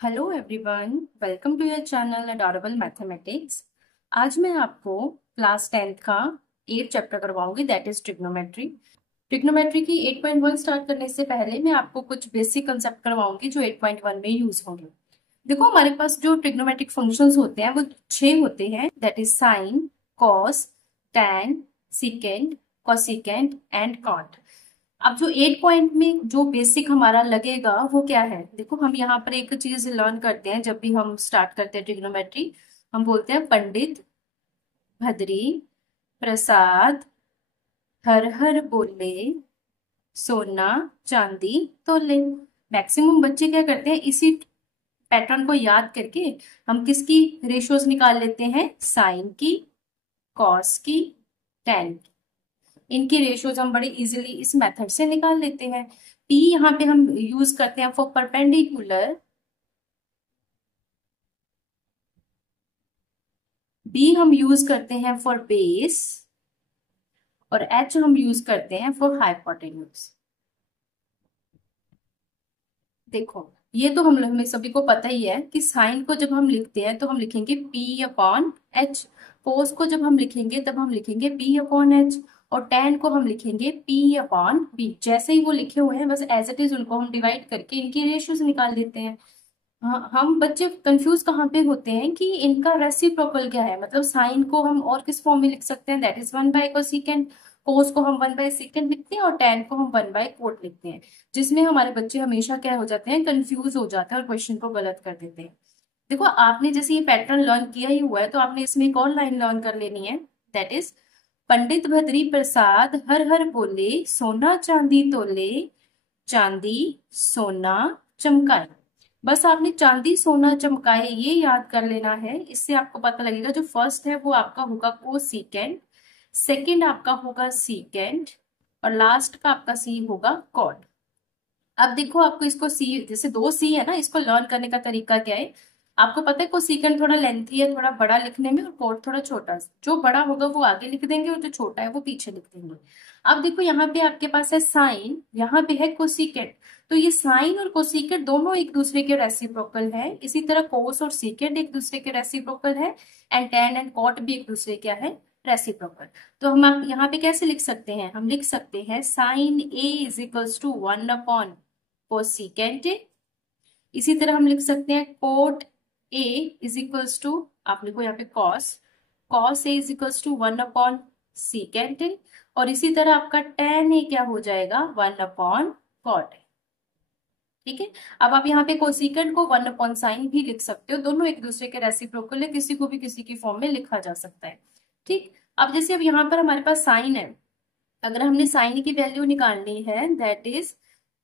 Hello everyone, welcome to your channel adorable mathematics. आज मैं आपको क्लास 10th का 8th चैप्टर करवाऊंगी, दैट इज ट्रिग्नोमेट्री। ट्रिग्नोमेट्री की 8.1 स्टार्ट करने से पहले मैं आपको कुछ बेसिक कंसेप्ट करवाऊंगी जो 8.1 में यूज होंगे। देखो, हमारे पास जो ट्रिग्नोमेट्रिक फंक्शंस होते हैं वो 6 होते हैं, that is sine, cos, tan, secant, cosecant and cot. अब जो 8 पॉइंट में जो बेसिक हमारा लगेगा वो क्या है? देखो, हम यहाँ पर एक चीज लर्न करते हैं जब भी हम स्टार्ट करते हैं ट्रिग्नोमेट्री। हम बोलते हैं पंडित भद्री प्रसाद हर हर बोले सोना चांदी तोले। मैक्सिमम बच्चे क्या करते हैं, इसी पैटर्न को याद करके हम किसकी रेशियोज निकाल लेते हैं? साइन की, कॉस की, टेन की। इनकी रेशियोज हम बड़े इजीली इस मेथड से निकाल लेते हैं। पी यहाँ पे हम यूज करते हैं फॉर परपेंडिकुलर, बी हम यूज करते हैं फॉर बेस, और एच हम यूज करते हैं फॉर हाइपोटेन्यूज। देखो, ये तो हमें सभी को पता ही है कि साइन को जब हम लिखते हैं तो हम लिखेंगे P अपॉन एच। कोस को जब हम लिखेंगे तब हम लिखेंगे P अपॉन एच। और टेन को हम लिखेंगे P अपॉन बी। जैसे ही वो लिखे हुए हैं बस एज इट इज उनको हम डिवाइड करके इनकी रेशियोज निकाल देते हैं। हाँ, हम बच्चे कंफ्यूज कहाँ पे होते हैं कि इनका रेसिप्रोकल क्या है। मतलब साइन को हम और किस फॉर्म में लिख सकते हैं, दैट इज 1 बाय कोसिकेंड। कोस को हम 1 बाय सेकेंड लिखते हैं और टेन को हम 1 बाय कोट लिखते हैं। जिसमें हमारे बच्चे हमेशा क्या हो जाते हैं, कंफ्यूज हो जाते हैं और क्वेश्चन को गलत कर देते हैं। देखो, आपने जैसे ये पैटर्न लर्न किया ही हुआ है तो आपने इसमें एक और लाइन लर्न कर लेनी है, दैट इज पंडित भद्री प्रसाद हर हर बोले सोना चांदी तोले चांदी सोना चमकाए। बस आपने चांदी सोना चमकाए ये याद कर लेना है। इससे आपको पता लगेगा जो फर्स्ट है वो आपका होगा कोसिकेंड, सेकंड आपका होगा सीकेंड, और लास्ट का आपका सी होगा कॉट। अब देखो, आपको इसको सी, जैसे दो सी है ना, इसको लर्न करने का तरीका क्या है? आपको पता है कोसिकेंड थोड़ा लेंथी है, थोड़ा बड़ा लिखने में, और कॉट थोड़ा छोटा। जो बड़ा होगा वो आगे लिख देंगे और जो छोटा है वो पीछे लिख देंगे। अब देखो, यहाँ पे आपके पास है साइन, यहाँ पे है कोसिकेंड। तो ये साइन और कोसिकेंड दोनों एक दूसरे के रेसिप्रोकल है। इसी तरह कोस और सीकेंड एक दूसरे के रेसिप्रोकल है, एंड टेन एंड कॉट भी एक दूसरे क्या है? रेसिप्रोकल। तो हम आप यहाँ पे कैसे लिख सकते हैं? हम लिख सकते हैं sine A is equals to 1 upon cosecant A. इसी तरह हम लिख सकते हैं cot A is equals to, आप लिखो यहाँ पे cos, cos A is equals to 1 upon secant A. और इसी तरह आपका टेन ए क्या हो जाएगा? 1 अपॉन कॉट ए। ठीक है। अब आप यहाँ पे कोसिकेंट को 1 अपॉन साइन भी लिख सकते हो, दोनों एक दूसरे के रेसिप्रोकल है, किसी को भी किसी की फॉर्म में लिखा जा सकता है। ठीक। अब जैसे अब यहाँ पर हमारे पास साइन है, अगर हमने साइन की वैल्यू निकालनी है that is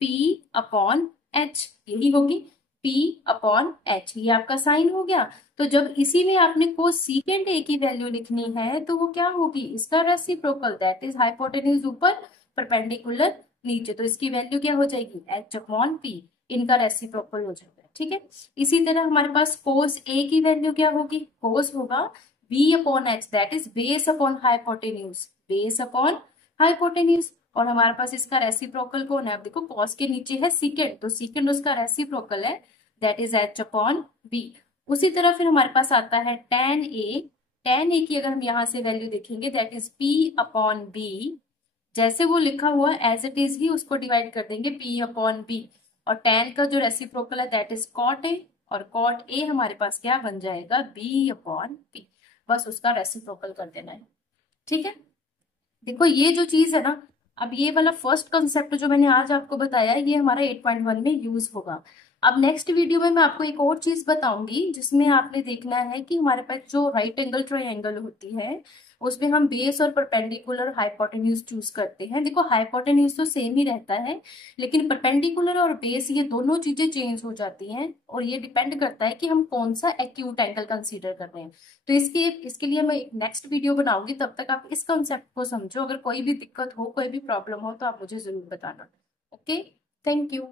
P upon H, यही होगी P अपॉन एच, ये आपका साइन हो गया। तो जब इसी में आपने कोसिकेंड ए की वैल्यू लिखनी है तो वो क्या होगी? इसका रेसिप्रोकल, दैट इज हाइपोटेन्यूज ऊपर परपेंडिकुलर नीचे, तो इसकी वैल्यू क्या हो जाएगी? H upon P. इनका रेसिप्रोकल हो जाएगा। ठीक है। इसी तरह हमारे पास कोस ए की वैल्यू क्या होगी? कोस होगा B upon H, that is base upon hypotenuse, base upon hypotenuse. और हमारे पास इसका रेसिप्रोकल कौन है? अब देखो, कॉस के नीचे है सीकेंड, तो सीकेंड उसका रेसिप्रोकल है, that is H upon B. उसी तरह फिर हमारे पास आता है टेन ए। टेन ए की अगर हम यहाँ से वैल्यू देखेंगे that is P upon B. जैसे वो लिखा हुआ एज इट इज ही उसको डिवाइड कर देंगे पी अपॉन बी। और टेन का जो रेसिप्रोकल है दैट इज कॉट ए, और कॉट ए हमारे पास क्या बन जाएगा? B upon P. बस उसका रेसिप्रोकल कर देना है। ठीक है। देखो, ये जो चीज है ना, अब ये वाला फर्स्ट कंसेप्ट जो मैंने आज आपको बताया ये हमारा 8.1 में यूज होगा। अब नेक्स्ट वीडियो में मैं आपको एक और चीज बताऊंगी जिसमें आपने देखना है कि हमारे पास जो राइट एंगल ट्रायंगल होती है उसमें हम बेस और परपेंडिकुलर हाइपोटेन्यूज चूज करते हैं। देखो, हाइपोटेन्यूज तो सेम ही रहता है, लेकिन परपेंडिकुलर और बेस ये दोनों चीजें चेंज हो जाती हैं, और ये डिपेंड करता है कि हम कौन सा एक्यूट एंगल कंसीडर कर रहे हैं। तो इसके इसके लिए मैं एक नेक्स्ट वीडियो बनाऊंगी, तब तक आप इस कंसेप्ट को समझो। अगर कोई भी दिक्कत हो, कोई भी प्रॉब्लम हो तो आप मुझे जरूर बताना। Okay, thank you.